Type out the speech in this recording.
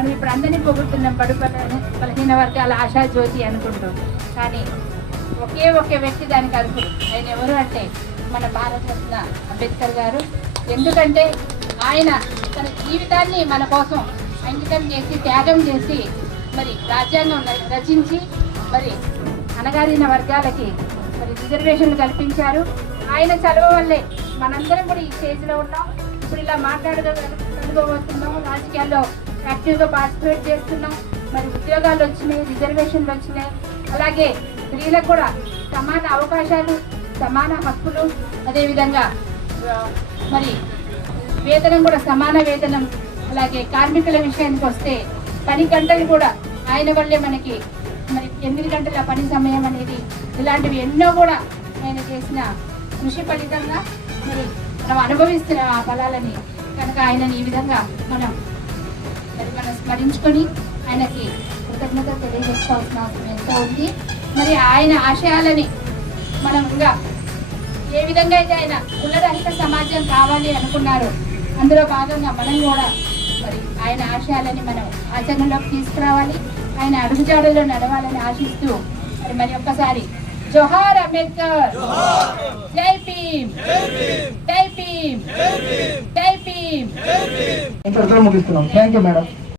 మనం ఇప్పుడు అందరినీ పొగుడుతున్నాం, బలహీన వర్గాల ఆశా జ్యోతి అనుకుంటాం. కానీ ఒకే వ్యక్తి దానికి అర్హుడు. ఆయన ఎవరు అంటే మన భారతరత్న అంబేద్కర్ గారు. ఎందుకంటే ఆయన తన జీవితాన్ని మన కోసం అంకితం చేసి, త్యాగం చేసి మరి రాజ్యాంగం రచించి మరి అణగారిన వర్గాలకి మరి రిజర్వేషన్లు కల్పించారు. ఆయన చదువు వల్లే మనందరం కూడా ఈ స్టేజ్లో ఉన్నాం. ఇప్పుడు ఇలా మాట్లాడగలుగుతున్నాం, రాజకీయాల్లో యాక్టివ్గా పార్టిసిపేట్ చేస్తున్నాం. మరి ఉద్యోగాలు వచ్చినాయి, రిజర్వేషన్లు వచ్చినాయి. అలాగే స్త్రీలకు కూడా సమాన అవకాశాలు, సమాన హక్కులు, అదేవిధంగా మరి వేతనం కూడా సమాన వేతనం. అలాగే కార్మికుల విషయానికి వస్తే పని గంటలు కూడా ఆయన వల్లే మనకి మరి 8 గంటల పని సమయం అనేది, ఇలాంటివి ఎన్నో కూడా ఆయన చేసిన కృషి ఫలితంగా మరి మనం అనుభవిస్తున్న ఆ ఫలాలని కనుక ఆయనని ఈ విధంగా మనం స్మరించుకొని ఆయనకి కృతజ్ఞత తెలియజేసుకోవాల్సిన అవసరం ఎంతో ఉంది. మరి ఆయన ఆశయాలని మనం ఇంకా ఏ విధంగా అయితే ఆయన కులరహిత సమాజం కావాలి అనుకున్నారో అందులో భాగంగా మనం కూడా మరి ఆయన ఆశయాలని మనం ఆచరణలోకి తీసుకురావాలి, ఆయన అడుగుజాడలో నడవాలని ఆశిస్తూ మరి ఒక్కసారి జోహార్ అంబేద్కర్, జై భీమ్, జై భీమ్, జై భీమ్. ఇంతటితో ముగిస్తున్నాం. Thank you madam.